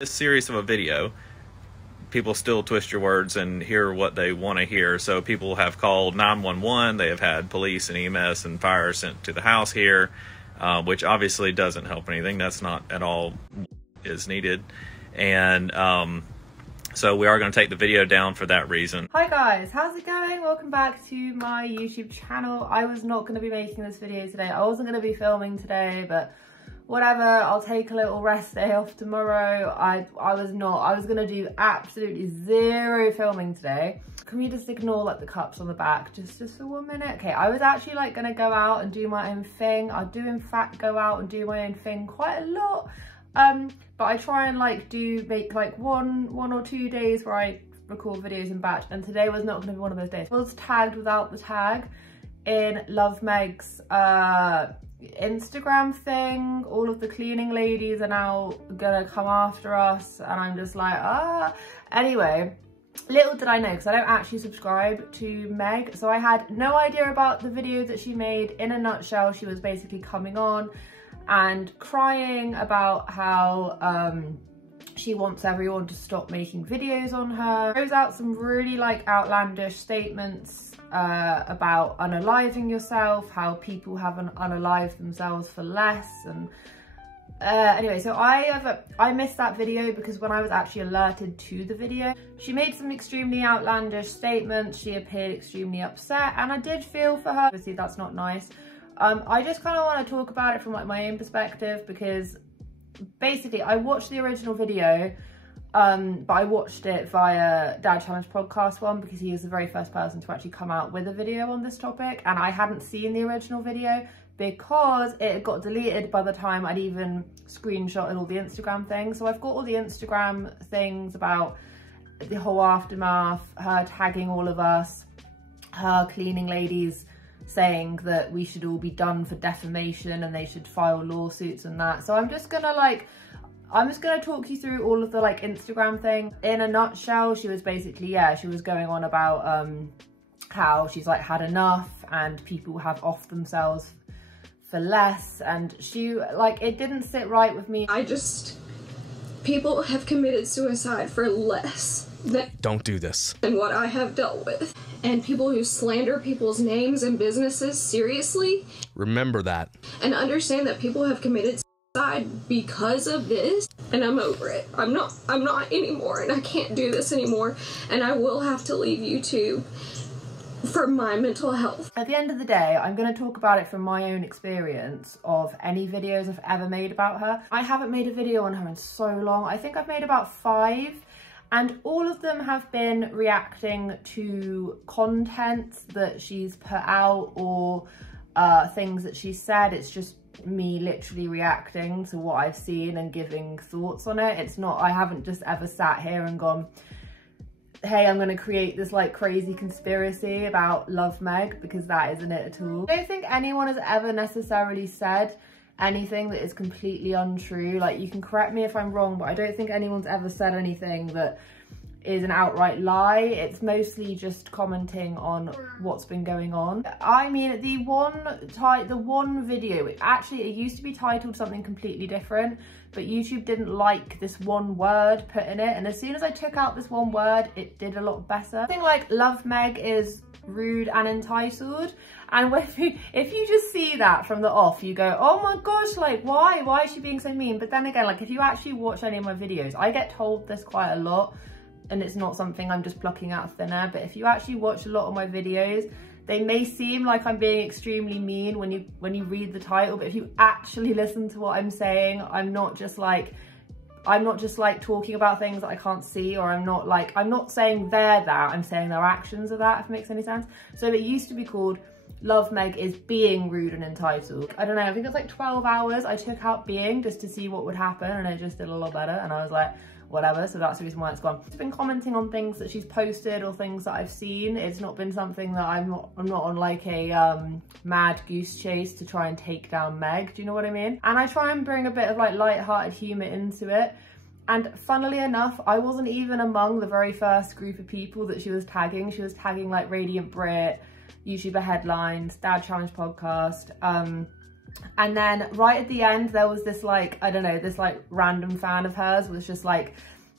this serious of a video, people still twist your words and hear what they want to hear. So people have called 911. They have had police and EMS and fire sent to the house here, which obviously doesn't help anything. That's not at all is needed. And so we are going to take the video down for that reason. Hi guys, how's it going? Welcome back to my YouTube channel. I was not going to be making this video today. I wasn't going to be filming today, but whatever, I'll take a little rest day off tomorrow. I was gonna do absolutely zero filming today. Can we just ignore like the cups on the back just for 1 minute? Okay, I was actually like gonna go out and do my own thing. I do in fact go out and do my own thing quite a lot. But I try and like make like one or 2 days where I record videos in batch, and today was not gonna be one of those days. I was tagged without the tag in Love Meg's Instagram thing. All of the cleaning ladies are now gonna come after us, and I'm just like, Anyway, little did I know, because I don't actually subscribe to Meg, so I had no idea about the video that she made. In a nutshell, she was basically coming on and crying about how she wants everyone to stop making videos on her. Throws out some really like outlandish statements about unaliving yourself, how people haven't unalived themselves for less, and anyway, so I missed that video because when I was actually alerted to the video, she made some extremely outlandish statements. She appeared extremely upset, and I did feel for her. Obviously that's not nice. I just kind of want to talk about it from like my own perspective, because basically I watched the original video, but I watched it via Dad Challenge podcast one, because he was the very first person to actually come out with a video on this topic, and I hadn't seen the original video because it got deleted by the time I'd even screenshotted all the Instagram things. So I've got all the Instagram things about the whole aftermath, her tagging all of us, her cleaning ladies saying that we should all be done for defamation and they should file lawsuits and that. So I'm just gonna talk you through all of the like Instagram thing. In a nutshell, she was basically, she was going on about how she's like had enough and people have offed themselves for less, and she like, it didn't sit right with me. People have committed suicide for less than— Don't do this. —than what I have dealt with. And people who slander people's names and businesses seriously. Remember that. And understand that people have committed suicide because of this. And I'm over it. I'm not anymore, and I can't do this anymore. And I will have to leave YouTube for my mental health. At the end of the day, I'm going to talk about it from my own experience of any videos I've ever made about her. I haven't made a video on her in so long. I think I've made about 5. And all of them have been reacting to content that she's put out or things that she said. It's just me literally reacting to what I've seen and giving thoughts on it. It's not, I haven't just ever sat here and gone, hey, I'm going to create this like crazy conspiracy about Love Meg, because that isn't it at all. I don't think anyone has ever necessarily said anything that is completely untrue. Like, you can correct me if I'm wrong, but I don't think anyone's ever said anything that is an outright lie. It's mostly just commenting on what's been going on. I mean, the one video, it used to be titled something completely different, but YouTube didn't like this one word put in it, and as soon as I took out this one word, it did a lot better. Something like Love Meg is rude and entitled, and if you just see that from the off, you go, oh my gosh, like why is she being so mean? But then again, like, if you actually watch any of my videos, I get told this quite a lot, and it's not something I'm just plucking out of thin air, but if you actually watch a lot of my videos, they may seem like I'm being extremely mean when you read the title, but if you actually listen to what I'm saying, I'm not just like talking about things that I can't see, or I'm not saying they're that, I'm saying their actions are that, if it makes any sense. So it used to be called Love Meg is being rude and entitled. I don't know, I think it was like 12 hours I took out being just to see what would happen, and it just did a lot better, and I was like, whatever. So that's the reason why it's gone. It's been commenting on things that she's posted or things that I've seen. It's not been something that I'm not on like a mad goose chase to try and take down Meg, do you know what I mean? And I try and bring a bit of like light-hearted humour into it. And funnily enough, I wasn't even among the very first group of people that she was tagging. She was tagging like Radiant Brit, YouTuber Headlines, Dad Challenge podcast, And then right at the end, there was this like, I don't know, this like random fan of hers was just like,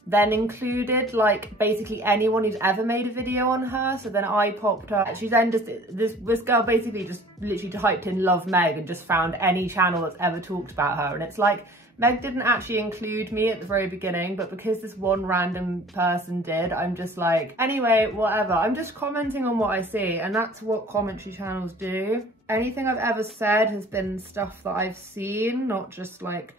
then included like basically anyone who's ever made a video on her. So then I popped up. She then just, this girl basically just literally typed in love Meg and just found any channel that's ever talked about her. And it's like, Meg didn't actually include me at the very beginning, but because this one random person did, I'm just like, anyway, whatever. I'm just commenting on what I see, and that's what commentary channels do. Anything I've ever said has been stuff that I've seen, not just like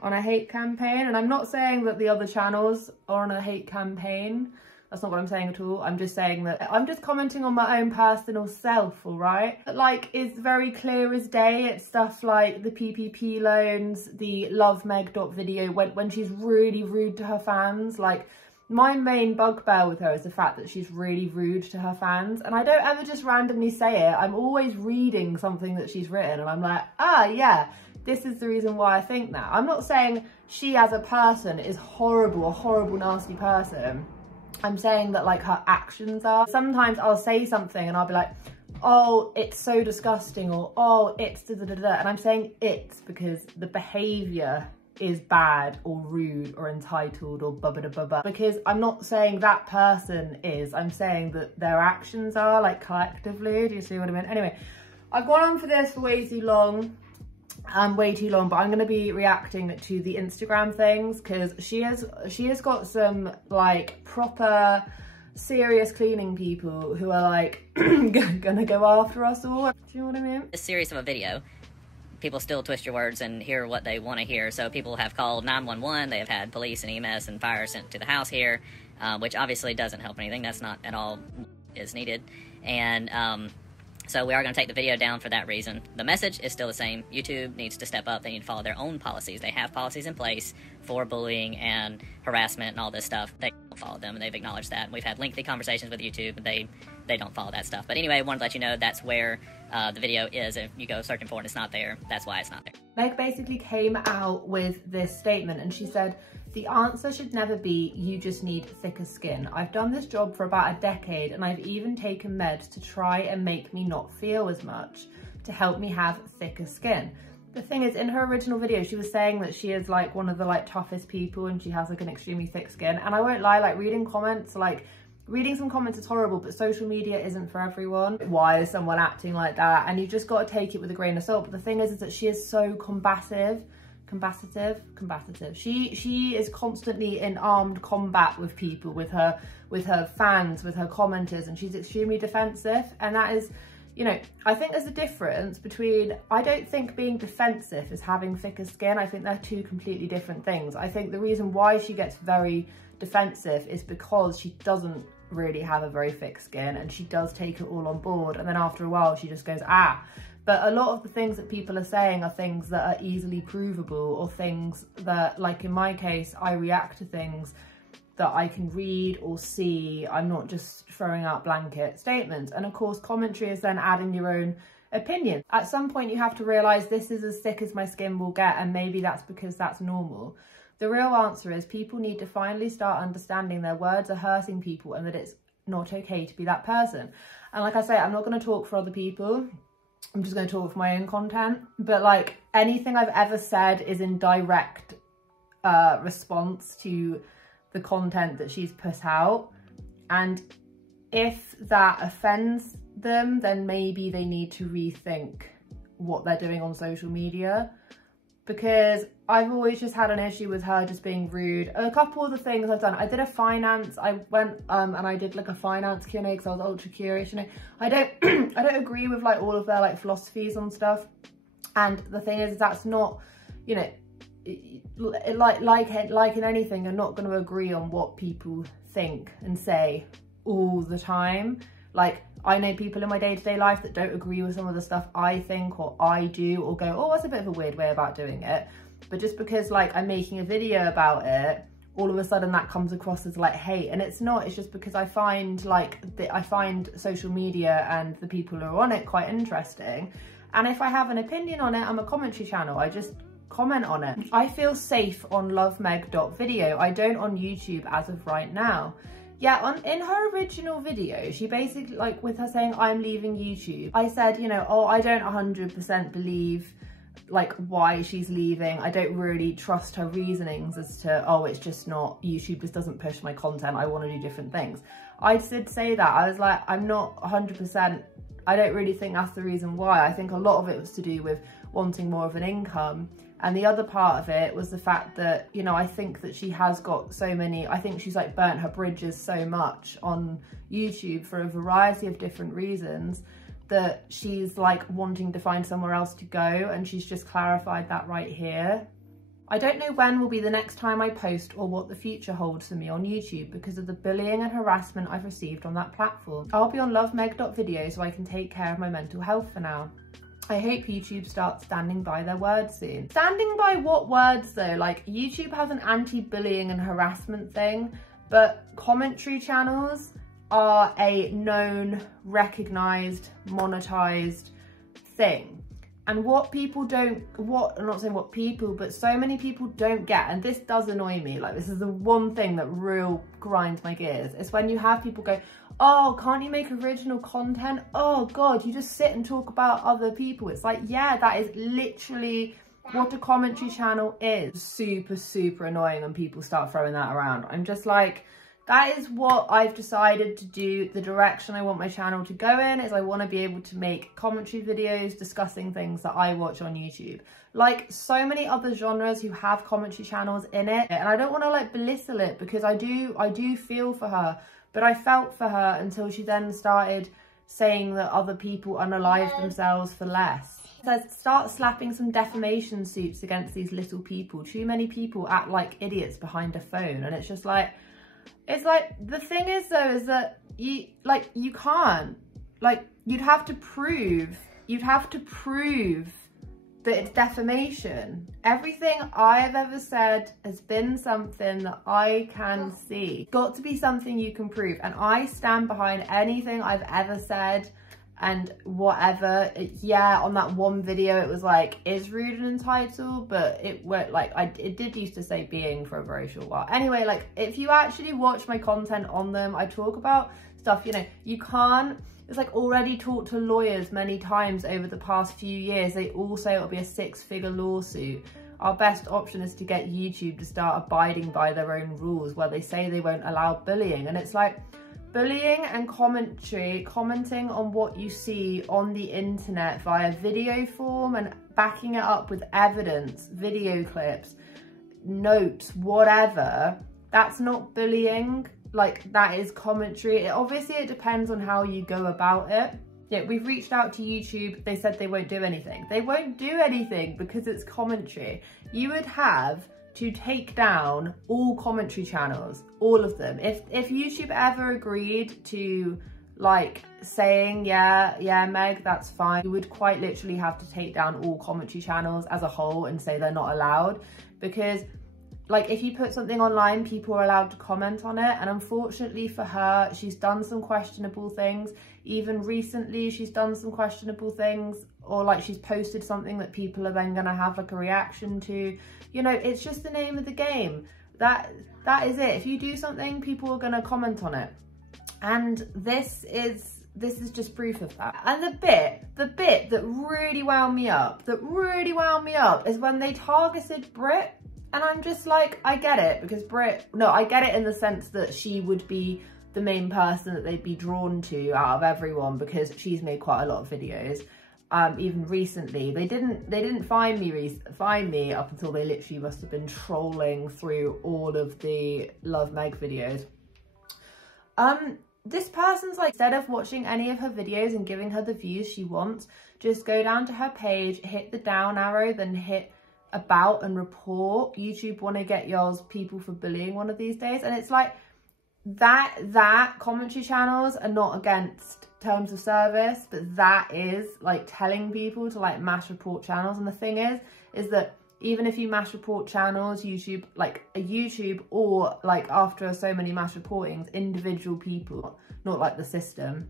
on a hate campaign. And I'm not saying that the other channels are on a hate campaign. That's not what I'm saying at all. I'm just saying that I'm just commenting on my own personal self, all right? But like, it's very clear as day. It's stuff like the PPP loans, the love Meg video, when she's really rude to her fans. Like, my main bugbear with her is the fact that she's really rude to her fans. And I don't ever just randomly say it. I'm always reading something that she's written and I'm like, ah, yeah, this is the reason why I think that. I'm not saying she as a person is horrible, a horrible, nasty person. I'm saying that like her actions are. Sometimes I'll say something and I'll be like, oh, it's so disgusting, or oh, it's da da da da. And I'm saying it's because the behavior is bad or rude or entitled or blah blah blah blah. Because I'm not saying that person is, I'm saying that their actions are, like, collectively. Do you see what I mean? Anyway, I've gone on for this for way too long. Way too long, but I'm going to be reacting to the Instagram things because she has got some like proper serious cleaning people who are like gonna go after us all. Do you know what I mean? A series of a video, people still twist your words and hear what they want to hear. So people have called 911. They have had police and EMS and fire sent to the house here, which obviously doesn't help anything. That's not at all is needed. And so we are going to take the video down for that reason. The message is still the same. YouTube needs to step up. They need to follow their own policies. They have policies in place for bullying and harassment and all this stuff. They don't follow them, and they've acknowledged that. And we've had lengthy conversations with YouTube, and they don't follow that stuff. But anyway, I wanted to let you know that's where the video is. If you go searching for it and it's not there, that's why it's not there. Meg basically came out with this statement and she said, the answer should never be, you just need thicker skin. I've done this job for about a decade and I've even taken meds to try and make me not feel as much, to help me have thicker skin. The thing is, in her original video, she was saying that she is like one of the like toughest people and she has like an extremely thick skin. And I won't lie, like reading comments, like reading some comments is horrible, but social media isn't for everyone. Why is someone acting like that? And you just got to take it with a grain of salt. But the thing is that she is so combative. She is constantly in armed combat with people, with her fans, with her commenters, and she's extremely defensive. And that is, you know, I think there's a difference between, I don't think being defensive is having thicker skin. I think they're two completely different things. I think the reason why she gets very defensive is because she doesn't really have a very thick skin and she does take it all on board, and then after a while she just goes, ah. But a lot of the things that people are saying are things that are easily provable, or things that, like in my case, I react to things that I can read or see. I'm not just throwing out blanket statements. And of course, commentary is then adding your own opinion. At some point you have to realise this is as thick as my skin will get, and maybe that's because that's normal. The real answer is people need to finally start understanding their words are hurting people and that it's not okay to be that person. And like I say, I'm not going to talk for other people. I'm just going to talk for my own content. But like, anything I've ever said is in direct response to the content that she's put out. And if that offends them, then maybe they need to rethink what they're doing on social media. Because I've always just had an issue with her just being rude. A couple of the things I've done, I did a finance, I went and I did like a finance Q&A because I was ultra curious, you know. I don't agree with like all of their like philosophies on stuff. And the thing is, that's not, you know, like in anything, you're not going to agree on what people think and say all the time. Like, I know people in my day-to-day life that don't agree with some of the stuff I think or I do, or go, oh, that's a bit of a weird way about doing it. But just because like I'm making a video about it, all of a sudden that comes across as like hate. And it's not, it's just because I find like, I find social media and the people who are on it quite interesting. And if I have an opinion on it, I'm a commentary channel. I just comment on it. I feel safe on lovemeg.video. I don't on YouTube as of right now. Yeah, in her original video, she basically, like with her saying, I'm leaving YouTube, I said, you know, oh, I don't 100% believe like why she's leaving. I don't really trust her reasonings as to, oh, it's just not, YouTube just doesn't push my content, I want to do different things. I did say that. I was like, I'm not 100%, I don't really think that's the reason why. I think a lot of it was to do with wanting more of an income. And the other part of it was the fact that, you know, I think that she has got so many, I think she's like burnt her bridges so much on YouTube for a variety of different reasons that she's like wanting to find somewhere else to go, and she's just clarified that right here. I don't know when will be the next time I post or what the future holds for me on YouTube because of the bullying and harassment I've received on that platform. I'll be on lovemeg.video so I can take care of my mental health for now. I hope YouTube starts standing by their words soon. Standing by what words though? Like, YouTube has an anti-bullying and harassment thing, but commentary channels are a known, recognised, monetised thing. And what people don't, I'm not saying what people, but so many people don't get, and this does annoy me, like this is the one thing that real grinds my gears, it's when you have people go, oh, can't you make original content? Oh God, you just sit and talk about other people. It's like, yeah, that is literally what a commentary channel is. Super, super annoying when people start throwing that around. I'm just like, that is what I've decided to do. The direction I want my channel to go in is I want to be able to make commentary videos discussing things that I watch on YouTube. Like so many other genres who have commentary channels in it. And I don't want to like belittle it because I do feel for her. But I felt for her until she then started saying that other people unalive themselves for less. So start slapping some defamation suits against these little people. Too many people act like idiots behind a phone. And it's just like, it's like, the thing is though, is that you can't, like, you'd have to prove that it's defamation. Everything I've ever said has been something that I can see. Got to be something you can prove. And I stand behind anything I've ever said and whatever. Yeah, on that one video, it was like, is rude and entitled, but it went like, it did used to say being for a very short while. Anyway, like if you actually watch my content on them, I talk about stuff, you know, you can't, it's like already talked to lawyers many times over the past few years. They all say it'll be a 6-figure lawsuit. Our best option is to get YouTube to start abiding by their own rules where they say they won't allow bullying. And it's like, bullying and commenting on what you see on the internet via video form and backing it up with evidence, video clips, notes, whatever, that's not bullying. Like, that is commentary. Obviously, it depends on how you go about it. Yeah, we've reached out to YouTube. They said they won't do anything. They won't do anything because it's commentary. You would have to take down all commentary channels, all of them. If YouTube ever agreed to like saying, yeah, Meg, that's fine, you would quite literally have to take down all commentary channels as a whole and say they're not allowed. Because like if you put something online, people are allowed to comment on it. And unfortunately for her, she's done some questionable things. Even recently, she's done some questionable things, or like she's posted something that people are then gonna have like a reaction to. You know, it's just the name of the game. That is it. If you do something, people are gonna comment on it. And this is just proof of that. And the bit that really wound me up, is when they targeted Brit. And I'm just like, I get it, because I get it in the sense that she would be the main person that they'd be drawn to out of everyone, because she's made quite a lot of videos. Even recently, they didn't find me up until they literally must have been trolling through all of the Love Meg videos. This person's like, instead of watching any of her videos and giving her the views she wants, just go down to her page, hit the down arrow, then hit about and report. YouTube want to get y'all's people for bullying one of these days. And it's like, that commentary channels are not against terms of service, but that is like telling people to like mass report channels. And the thing is that even if you mass report channels, YouTube, like a YouTube, or like after so many mass reportings, individual people, not like the system,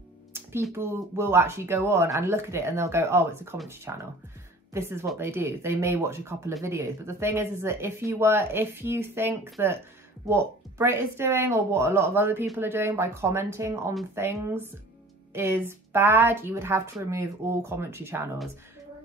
people will actually go on and look at it and they'll go, oh, it's a commentary channel. This is what they do. They may watch a couple of videos, but the thing is that if you think that what Brit is doing, or what a lot of other people are doing by commenting on things, is bad, you would have to remove all commentary channels.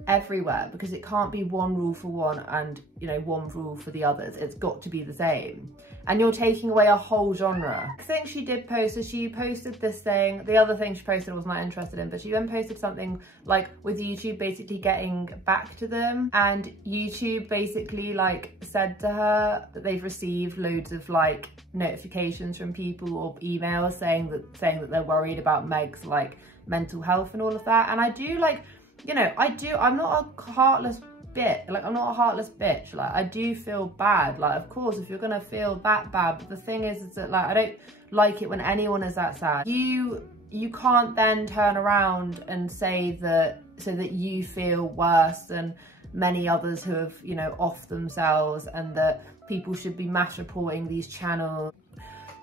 everywhere, because it can't be one rule for one and, you know, one rule for the others. It's got to be the same. And you're taking away a whole genre. The thing she did post is she posted this thing. The other thing she posted I was not interested in, but she then posted something like with YouTube basically getting back to them. And YouTube basically like said to her that they've received loads of like notifications from people or emails saying that they're worried about Meg's like mental health and all of that. And I do like, you know, I'm not a heartless bitch. Like, I'm not a heartless bitch. Like, I do feel bad. Like, of course, if you're gonna feel that bad, but the thing is that like, I don't like it when anyone is that sad. You can't then turn around and say that so that you feel worse than many others who have, you know, off themselves, and that people should be mass reporting these channels.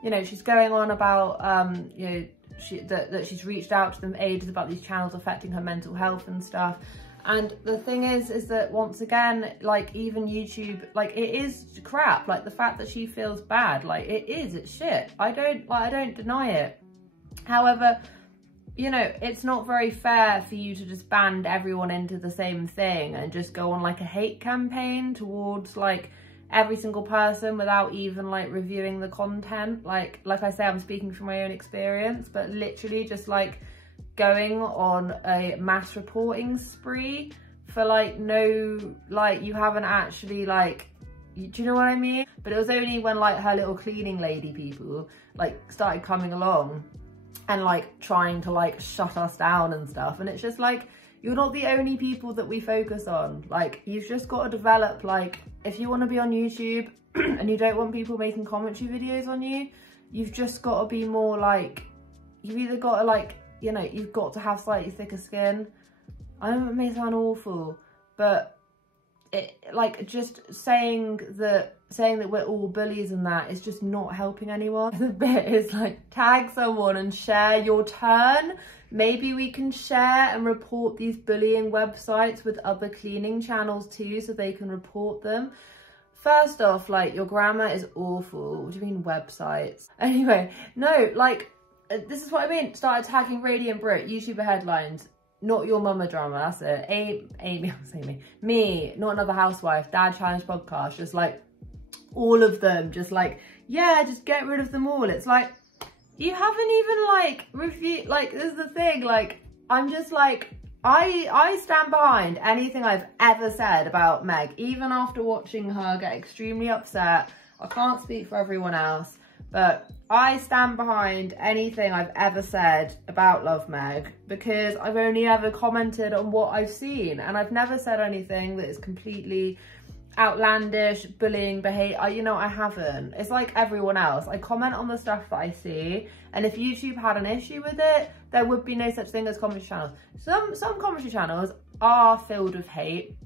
You know, she's going on about you know, that she's reached out to them ages about these channels affecting her mental health and stuff. And the thing is that once again, like, even YouTube, like, it is crap. Like, the fact that she feels bad, like, it's shit. I don't deny it. However, you know, it's not very fair for you to just band everyone into the same thing and just go on like a hate campaign towards like every single person without even like reviewing the content. Like I say, I'm speaking from my own experience, but literally just like going on a mass reporting spree for like no, like, you haven't actually like, do you know what I mean? But it was only when like her little cleaning lady people like started coming along and like trying to like shut us down and stuff, and it's just like, you're not the only people that we focus on. Like, you've just got to develop, like, if you want to be on YouTube and you don't want people making commentary videos on you, you've just got to be more like, you've either got to like, you know, you've got to have slightly thicker skin. I know it may sound awful, but it, like, just saying that we're all bullies and that is just not helping anyone. The bit is like, tag someone and share your turn. Maybe we can share and report these bullying websites with other cleaning channels too, so they can report them. First off, like, your grammar is awful. What do you mean websites? Anyway, no, like, this is what I mean. Started tagging Radiant Brit, YouTuber headlines. Not your mama drama, that's it. Amy, me, Not Another Housewife, Dad Challenge podcast, just like all of them, just like, yeah, just get rid of them all. It's like, you haven't even like reviewed, like, this is the thing, like, I'm just like, I stand behind anything I've ever said about Meg, even after watching her get extremely upset. I can't speak for everyone else, but I stand behind anything I've ever said about Love Meg, because I've only ever commented on what I've seen, and I've never said anything that is completely outlandish, bullying behavior. You know, I haven't. It's like everyone else. I comment on the stuff that I see, and if YouTube had an issue with it, there would be no such thing as commentary channels. Some commentary channels are filled with hate,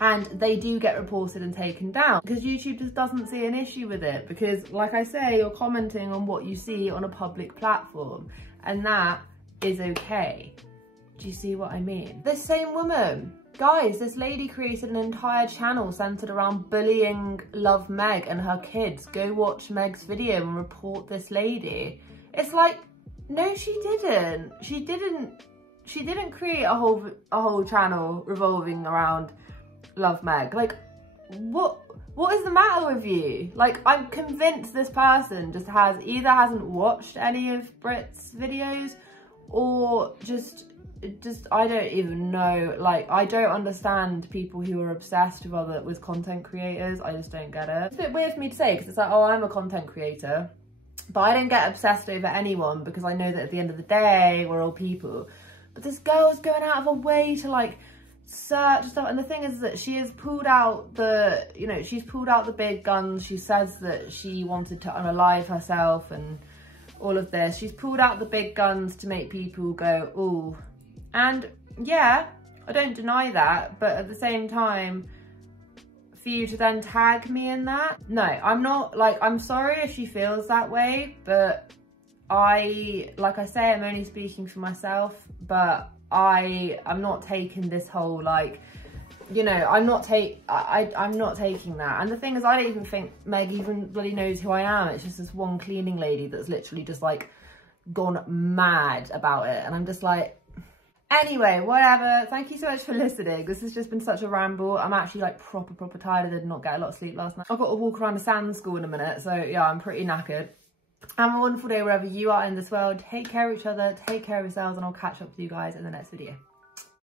and they do get reported and taken down because YouTube just doesn't see an issue with it, because like I say, you're commenting on what you see on a public platform, and that is okay. Do you see what I mean? This same woman, guys, this lady created an entire channel centered around bullying Love Meg and her kids. Go watch Meg's video and report this lady. It's like, no, she didn't. She didn't create a whole channel revolving around Love Meg. Like, what is the matter with you? Like, I'm convinced this person just either hasn't watched any of Brit's videos, or just I don't even know. Like, I don't understand people who are obsessed with content creators. I just don't get it. It's a bit weird for me to say, because it's like, oh, I'm a content creator, but I don't get obsessed over anyone, because I know that at the end of the day, we're all people. But this girl's going out of her way to like search stuff, and the thing is that she has pulled out she's pulled out the big guns. She says that she wanted to unalive herself and all of this. She's pulled out the big guns to make people go, ooh. And yeah, I don't deny that, but at the same time, for you to then tag me in that, no, I'm not, like, I'm sorry if she feels that way, but like I say, I'm only speaking for myself, but I'm not taking this whole, like, you know, I'm not taking that. And the thing is, I don't even think Meg even really knows who I am. It's just this one cleaning lady that's literally just like gone mad about it, and I'm just like, Anyway, whatever. Thank you so much for listening. This has just been such a ramble. I'm actually like proper tired. I did not get a lot of sleep last night. I've got to walk around the sand school in a minute. So yeah, I'm pretty knackered. Have a wonderful day wherever you are in this world. Take care of each other. Take care of yourselves. And I'll catch up with you guys in the next video.